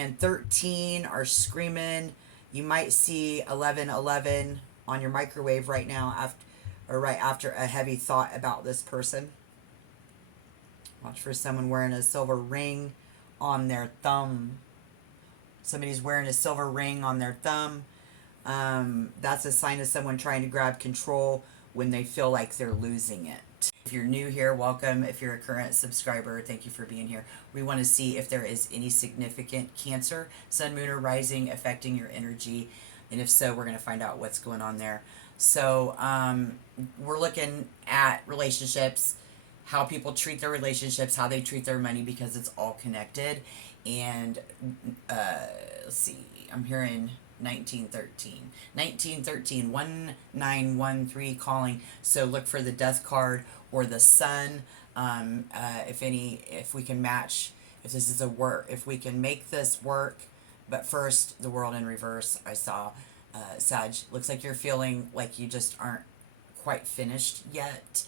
and 13 are screaming. You might see 1111 on your microwave right now, right after a heavy thought about this person. Watch for someone wearing a silver ring on their thumb. Somebody's wearing a silver ring on their thumb. That's a sign of someone trying to grab control when they feel like they're losing it. If you're new here, welcome. If you're a current subscriber, thank you for being here. We want to see if there is any significant Cancer, Sun, Moon, or Rising affecting your energy. And if so, we're going to find out what's going on there. So we're looking at relationships, how people treat their relationships, how they treat their money, because it's all connected. And let's see, I'm hearing 1913. 1913, 1913 calling. So look for the death card or the sun. If we can match, if this is if we can make this work. But first, the world in reverse. I saw Sag. Looks like you're feeling like you just aren't quite finished yet.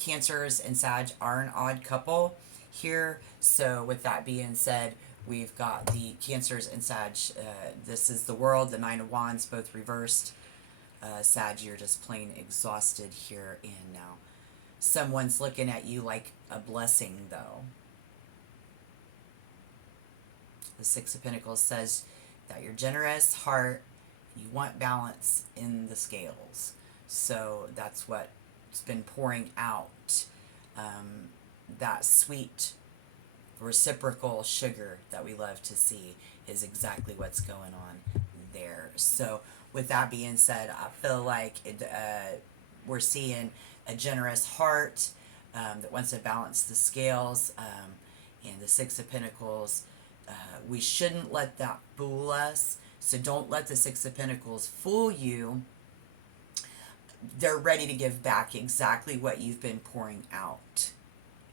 Cancers and Sag are an odd couple here. So with that being said, we've got the Cancers and Sag. This is the world, the Nine of Wands, both reversed. Sag, you're just plain exhausted here and now. Someone's looking at you like a blessing, though. The Six of Pentacles says that you're generous, heart, you want balance in the scales. So that's what's been pouring out. That sweet reciprocal sugar that we love to see is exactly what's going on there. So with that being said, I feel like we're seeing a generous heart that wants to balance the scales, and the Six of Pentacles. We shouldn't let that fool us. So don't let the Six of Pentacles fool you. They're ready to give back exactly what you've been pouring out.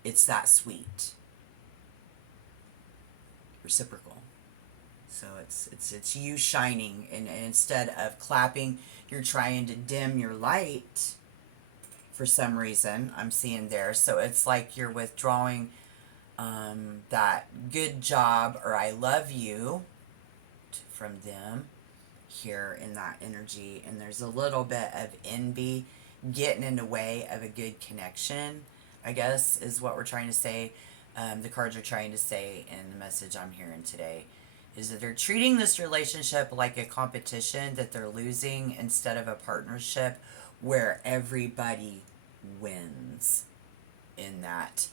It's that sweet. Reciprocal. So it's you shining, and instead of clapping, you're trying to dim your light for some reason. I'm seeing there. So it's like you're withdrawing that good job or I love you from them here in that energy. And there's a little bit of envy getting in the way of a good connection, I guess, is what we're trying to say. The cards are trying to say in the message I'm hearing today is that they're treating this relationship like a competition that they're losing instead of a partnership where everybody wins in that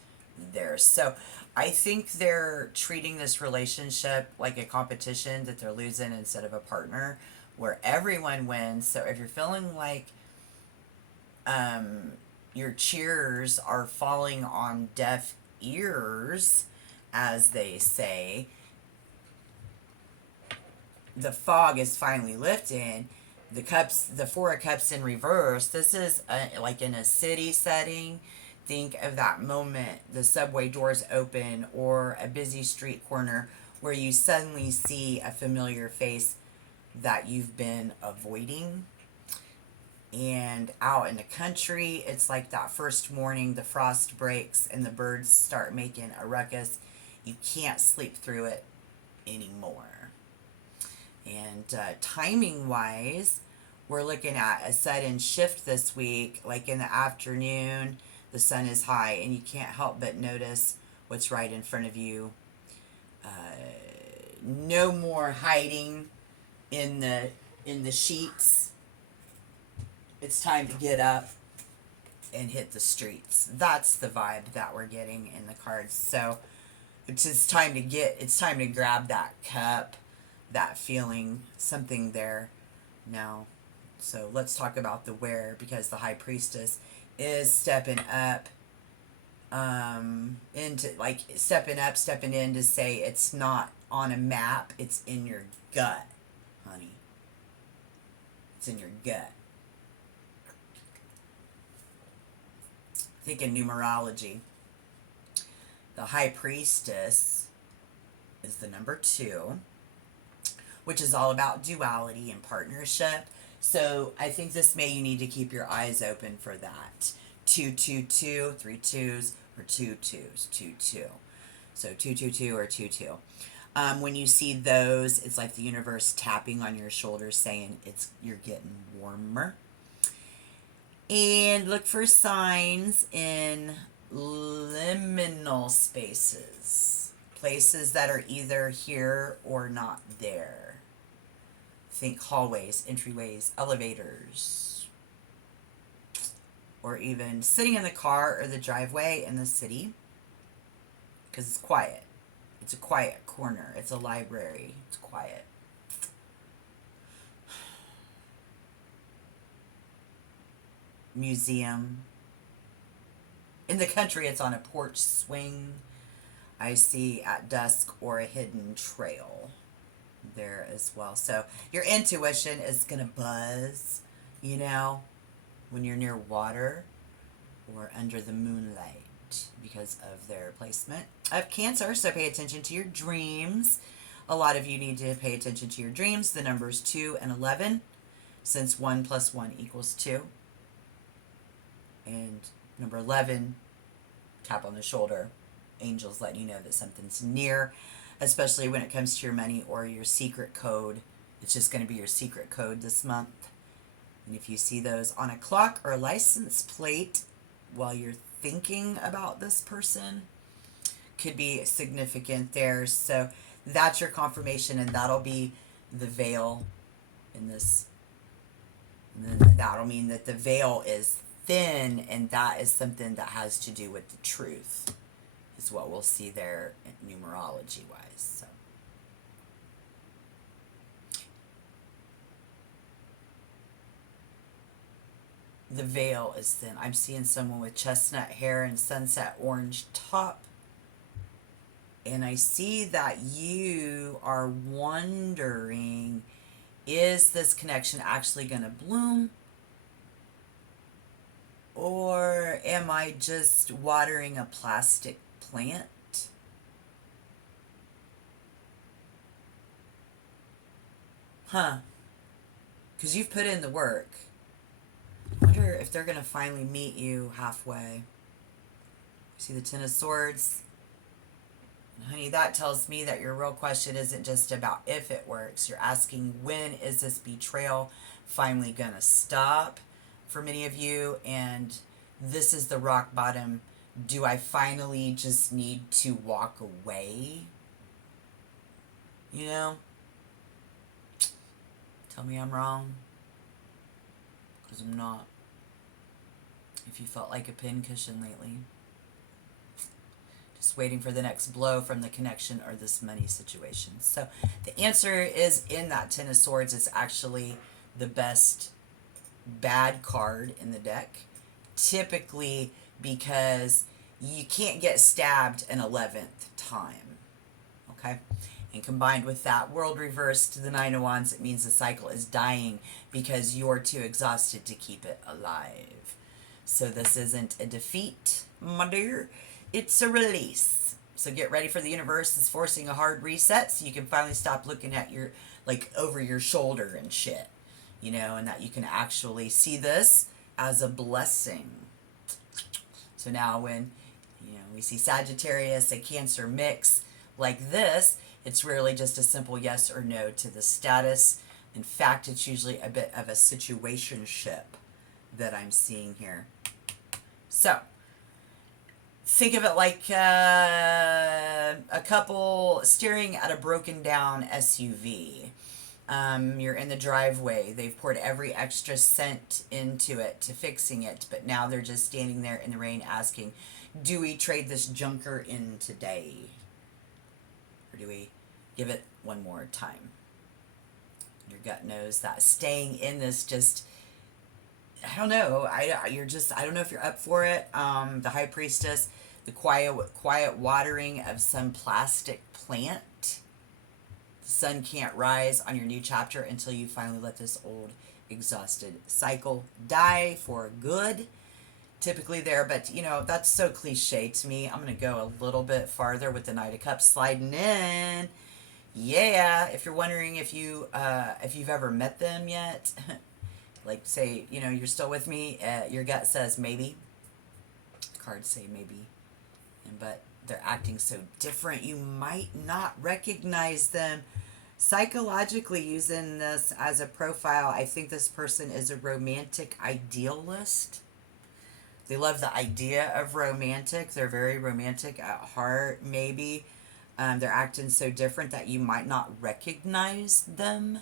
there. So I think they're treating this relationship like a competition that they're losing instead of a partner where everyone wins. So if you're feeling like your cheers are falling on deaf ears, as they say, the fog is finally lifting. The Four of Cups in reverse. This is like in a city setting. Think of that moment, the subway doors open or a busy street corner where you suddenly see a familiar face that you've been avoiding. And out in the country, it's like that first morning, the frost breaks and the birds start making a ruckus. You can't sleep through it anymore. And timing-wise, we're looking at a sudden shift this week, like in the afternoon. The sun is high, and you can't help but notice what's right in front of you. No more hiding in the sheets. It's time to get up and hit the streets. That's the vibe that we're getting in the cards. So it's time to grab that cup, that feeling, something there now. So let's talk about the where, because the High Priestess is stepping up stepping in to say it's not on a map, it's in your gut, honey. It's in your gut. Think in numerology. The High Priestess is the number 2, which is all about duality and partnership. So I think this May you need to keep your eyes open for that. 222, 3 2s, or 2 2s, 2 2. So 222 or 2 2. When you see those, it's like the universe tapping on your shoulder saying you're getting warmer. And look for signs in liminal spaces, places that are either here or not there. Think hallways, entryways, elevators, or even sitting in the car or the driveway in the city, because it's quiet. It's a quiet corner. It's a library. It's quiet. Museum. In the country, it's on a porch swing. I see at dusk or a hidden trail there as well. So your intuition is going to buzz, you know, when you're near water or under the moonlight because of their placement. I have Cancer, so pay attention to your dreams. A lot of you need to pay attention to your dreams. The numbers 2 and 11, since 1 plus 1 equals 2. And number 11, tap on the shoulder. Angels letting you know that something's near, especially when it comes to your money or your secret code. It's just going to be your secret code this month. And if you see those on a clock or a license plate while you're thinking about this person, could be significant there. So that's your confirmation, and that'll be the veil in this. And then that'll mean that the veil is thin, and that is something that has to do with the truth, is what we'll see there numerology wise. So the veil is thin. I'm seeing someone with chestnut hair and sunset orange top. And I see that you are wondering, is this connection actually going to bloom? Or am I just watering a plastic plant? Huh. Because you've put in the work. I wonder if they're going to finally meet you halfway. See the Ten of Swords? Honey, that tells me that your real question isn't just about if it works. You're asking, when is this betrayal finally going to stop for many of you? And this is the rock bottom. Do I finally just need to walk away? You know? Tell me I'm wrong. Because I'm not. If you felt like a pincushion lately. Just waiting for the next blow from the connection or this money situation. So the answer is in that Ten of Swords. It's actually the best bad card in the deck. Typically because you can't get stabbed an 11th time. Okay? And combined with that world reversed to the Nine of Wands, it means the cycle is dying because you're too exhausted to keep it alive. So this isn't a defeat, my dear. It's a release. So get ready for the universe is forcing a hard reset so you can finally stop looking at your, like, over your shoulder and shit. You know, and that you can actually see this as a blessing. So now when, you know, we see Sagittarius and Cancer mix like this, it's rarely just a simple yes or no to the status. In fact, it's usually a bit of a situationship that I'm seeing here. So, think of it like a couple staring at a broken down SUV. You're in the driveway. They've poured every extra cent into it to fixing it, but now they're just standing there in the rain asking, do we trade this junker in today? Or do we give it one more time? Your gut knows that staying in this just, I don't know. I don't know if you're up for it. The High Priestess, the quiet watering of some plastic plant. The sun can't rise on your new chapter until you finally let this old, exhausted cycle die for good. Typically there, but you know, that's so cliche to me. I'm going to go a little bit farther with the Knight of Cups sliding in. Yeah, if you're wondering if you've ever met them yet, like say, you know, you're still with me, your gut says maybe. Cards say maybe. But They're acting so different. You might not recognize them. Psychologically, using this as a profile, I think this person is a romantic idealist. They love the idea of romantic. They're very romantic at heart, maybe. They're acting so different that you might not recognize them.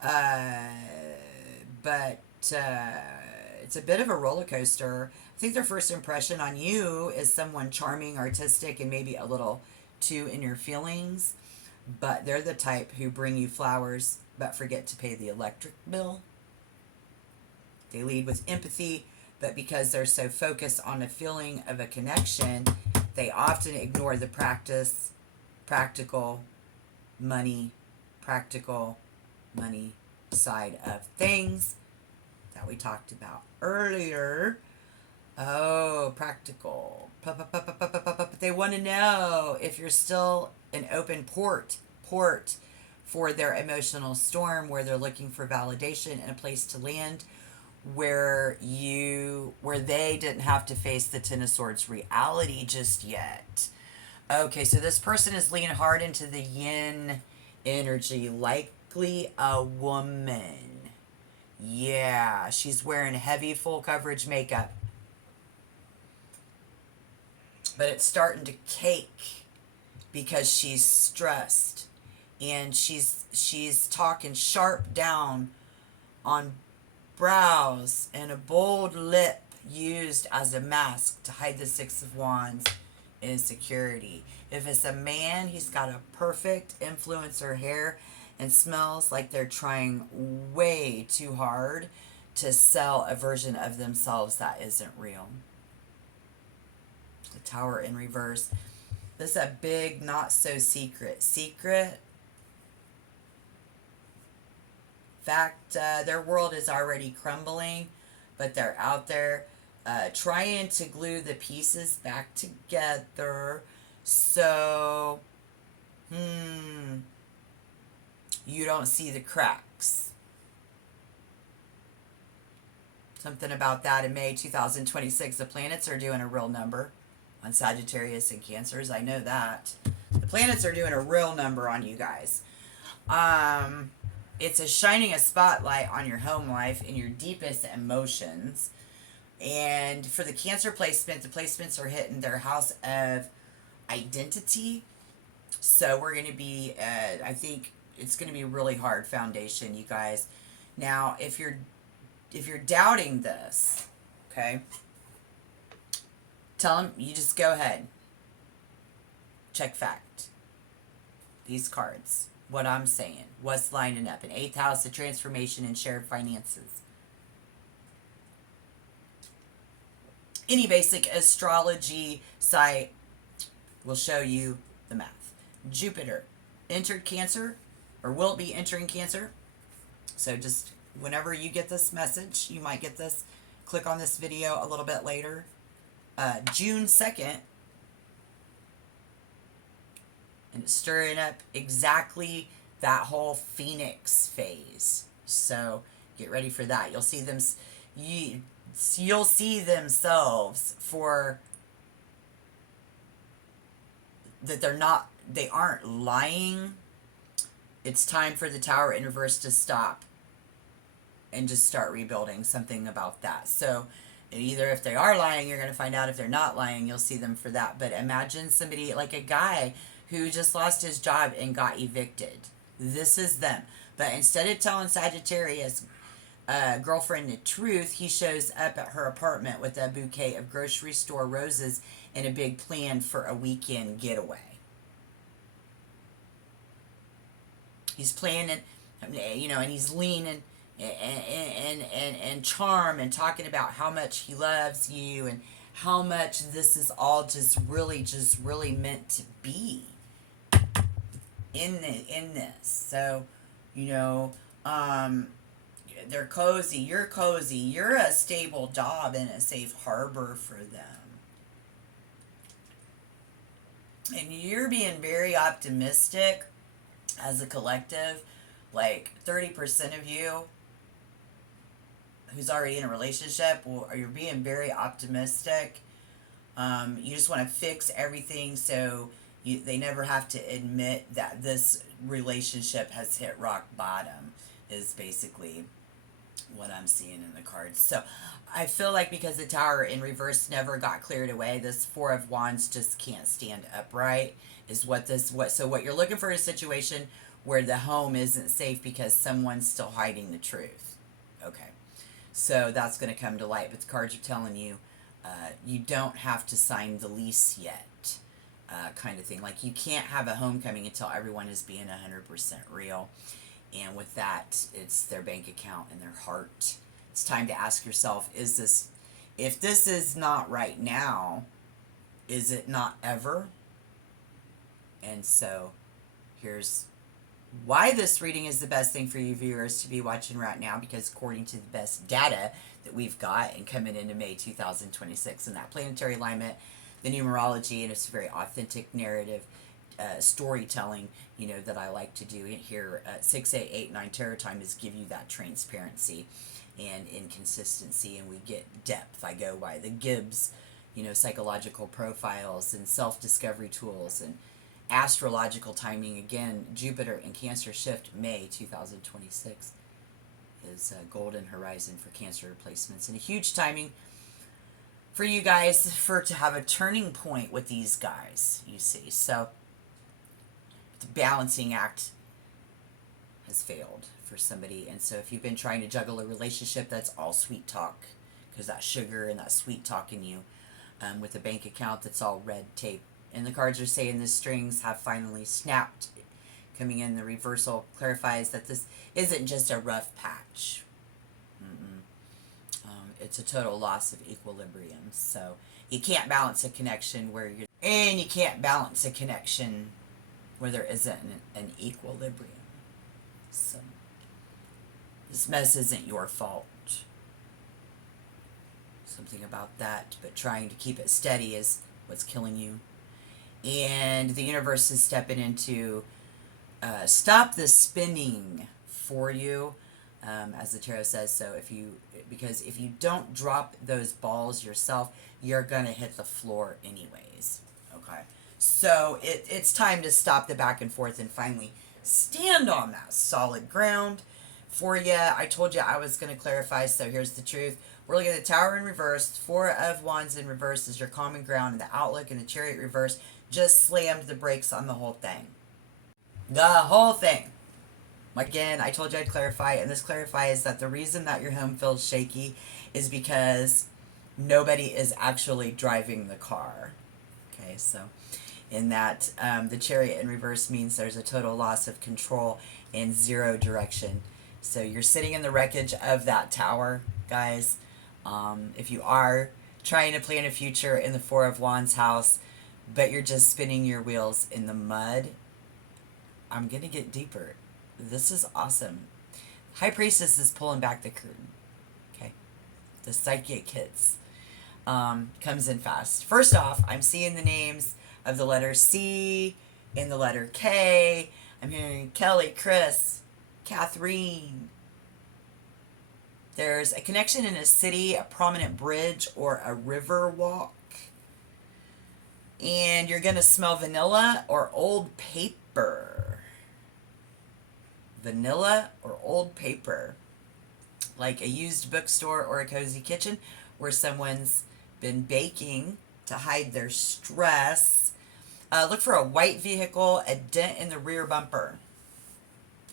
Uh, but it's a bit of a roller coaster. I think their first impression on you is someone charming, artistic, and maybe a little too in your feelings. But they're the type who bring you flowers but forget to pay the electric bill. They lead with empathy, but because they're so focused on a feeling of a connection, they often ignore the practical money side of things that we talked about earlier. Oh, practical. They want to know if you're still an open port for their emotional storm, where they're looking for validation and a place to land where they didn't have to face the Ten of Swords reality just yet. Okay, so this person is leaning hard into the yin energy, likely a woman. Yeah, she's wearing heavy full coverage makeup. But it's starting to cake because she's stressed, and she's talking sharp down on brows and a bold lip used as a mask to hide the Six of Wands insecurity. If it's a man, he's got a perfect influencer hair and smells like they're trying way too hard to sell a version of themselves that isn't real. The Tower in reverse. This is a big, not so secret. Fact, their world is already crumbling, but they're out there trying to glue the pieces back together. So, you don't see the cracks. Something about that in May 2026. The planets are doing a real number on Sagittarius and Cancers. I know that. The planets are doing a real number on you guys. It's shining a spotlight on your home life and your deepest emotions. And for the Cancer placement, the placements are hitting their house of identity. So we're going to be, I think it's going to be a really hard foundation, you guys. Now, if you're doubting this, okay, tell them, you just go ahead. Check fact. These cards. What I'm saying. What's lining up. An 8th house, the transformation and shared finances. Any basic astrology site will show you the math. Jupiter entered Cancer, or will be entering Cancer. So just whenever you get this message, you might get this, click on this video a little bit later. June 2nd, and it's stirring up exactly that whole Phoenix phase. So get ready for that. You'll see them, you'll see themselves for that they aren't lying. It's time for the Tower in reverse to stop and just start rebuilding, something about that. So either if they are lying, you're going to find out. If they're not lying, you'll see them for that. But imagine somebody like a guy who just lost his job and got evicted. This is them. But instead of telling Sagittarius girlfriend the truth, he shows up at her apartment with a bouquet of grocery store roses and a big plan for a weekend getaway. He's planning, and he's leaning and charm and talking about how much he loves you and how much this is all just really meant to be in this. So, they're cozy, you're a stable job and a safe harbor for them. And you're being very optimistic as a collective. Like 30% of you who's already in a relationship, or you're being very optimistic You just want to fix everything so they never have to admit that this relationship has hit rock bottom, is basically what I'm seeing in the cards. So I feel like because the Tower in reverse never got cleared away, this Four of Wands just can't stand upright, is what you're looking for, is a situation where the home isn't safe because someone's still hiding the truth. Okay. So that's going to come to light. But the cards are telling you you don't have to sign the lease yet, kind of thing. Like, you can't have a homecoming until everyone is being 100% real. And with that, it's their bank account and their heart. It's time to ask yourself, if this is not right now, is it not ever? And so here's why this reading is the best thing for you viewers to be watching right now, because according to the best data that we've got and coming into May 2026, and that planetary alignment, the numerology, and it's very authentic narrative storytelling, that I like to do here at 6889 Tarot Time, is give you that transparency and inconsistency, and we get depth. I go by the Gibbs, psychological profiles and self-discovery tools and astrological timing. Again, Jupiter in Cancer shift May 2026 is a golden horizon for Cancer replacements, and a huge timing for you guys to have a turning point with these guys, you see. So the balancing act has failed for somebody, and so if you've been trying to juggle a relationship, that's all sweet talk, because that sugar and that sweet talk in you, with a bank account that's all red tape. And the cards are saying the strings have finally snapped. Coming in, the reversal clarifies that this isn't just a rough patch. It's a total loss of equilibrium. So you can't balance a connection where you can't balance a connection where there isn't an equilibrium. So this mess isn't your fault. Something about that, but trying to keep it steady is what's killing you. And the universe is stepping in to stop the spinning for you, as the tarot says. So because if you don't drop those balls yourself, you're going to hit the floor anyways. Okay. So it's time to stop the back and forth and finally stand on that solid ground for you. I told you I was going to clarify, so here's the truth. We're looking at the Tower in reverse. Four of Wands in reverse is your common ground, and the Outlook and the Chariot reverse just slammed the brakes on the whole thing. The whole thing. Again, I told you I'd clarify, and this clarifies that the reason that your home feels shaky is because nobody is actually driving the car. Okay, so in that, the Chariot in reverse means there's a total loss of control and zero direction. So you're sitting in the wreckage of that tower, guys. If you are trying to plan a future in the Four of Wands house, but you're just spinning your wheels in the mud, I'm going to get deeper. This is awesome. High Priestess is pulling back the curtain. Okay. The psychic hits. Comes in fast. First off, I'm seeing the names of the letter C and the letter K. I'm hearing Kelly, Chris, Catherine. There's a connection in a city, a prominent bridge, or a river walk. And you're going to smell vanilla or old paper. Vanilla or old paper. Like a used bookstore or a cozy kitchen where someone's been baking to hide their stress. Look for a white vehicle, a dent in the rear bumper.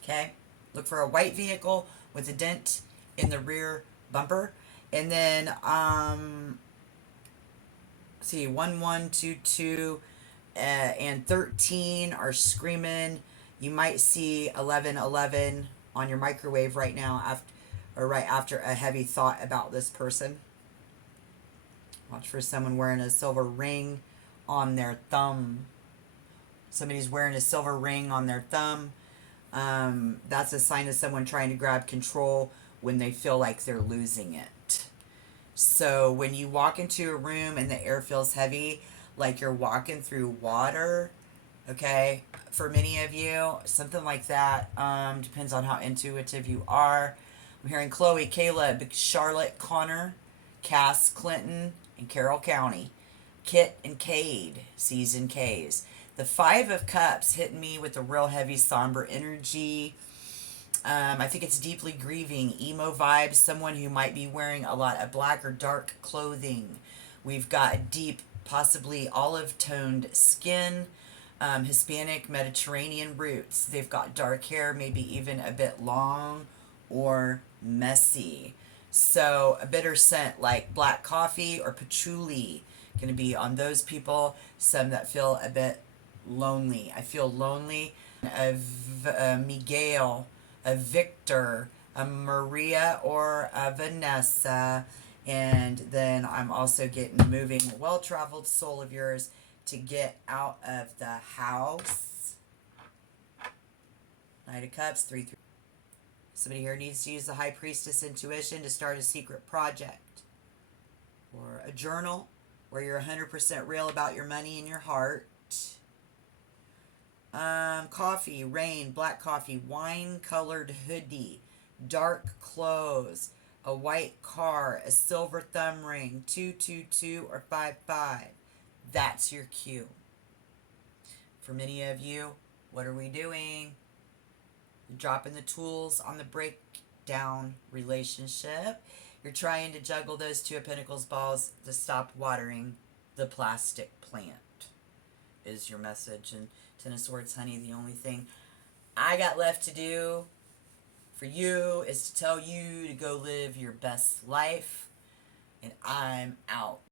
Okay? Look for a white vehicle with a dent in the rear bumper. And then, see, 1122 and 13 are screaming. You might see 1111 on your microwave right now, right after a heavy thought about this person. Watch for someone wearing a silver ring on their thumb. Somebody's wearing a silver ring on their thumb. That's a sign of someone trying to grab control when they feel like they're losing it. So when you walk into a room and the air feels heavy, like you're walking through water, okay, for many of you, something like that, depends on how intuitive you are. I'm hearing Chloe, Caleb, Charlotte, Connor, Cass, Clinton, and Carroll County. Kit and Cade, C's and K's. The Five of Cups hitting me with a real heavy, somber energy. I think it's deeply grieving, emo vibes, someone who might be wearing a lot of black or dark clothing. We've got deep, possibly olive toned skin, Hispanic Mediterranean roots. They've got dark hair, maybe even a bit long or messy. So, a bitter scent like black coffee or patchouli going to be on those people. Some that feel a bit lonely. I feel lonely. Miguel, a Victor, a Maria, or a Vanessa. And then I'm also getting moving well traveled soul of yours to get out of the house. Knight of Cups, 3 3. Somebody here needs to use the High Priestess intuition to start a secret project or a journal where you're 100% real about your money and your heart. Coffee, rain, black coffee, wine colored hoodie, dark clothes, a white car, a silver thumb ring, 222 or 55. That's your cue. For many of you, what are we doing? You're dropping the tools on the breakdown relationship. You're trying to juggle those Two of Pentacles balls to stop watering the plastic plant, is your message. And Ten of Swords, honey, the only thing I got left to do for you is to tell you to go live your best life. And I'm out.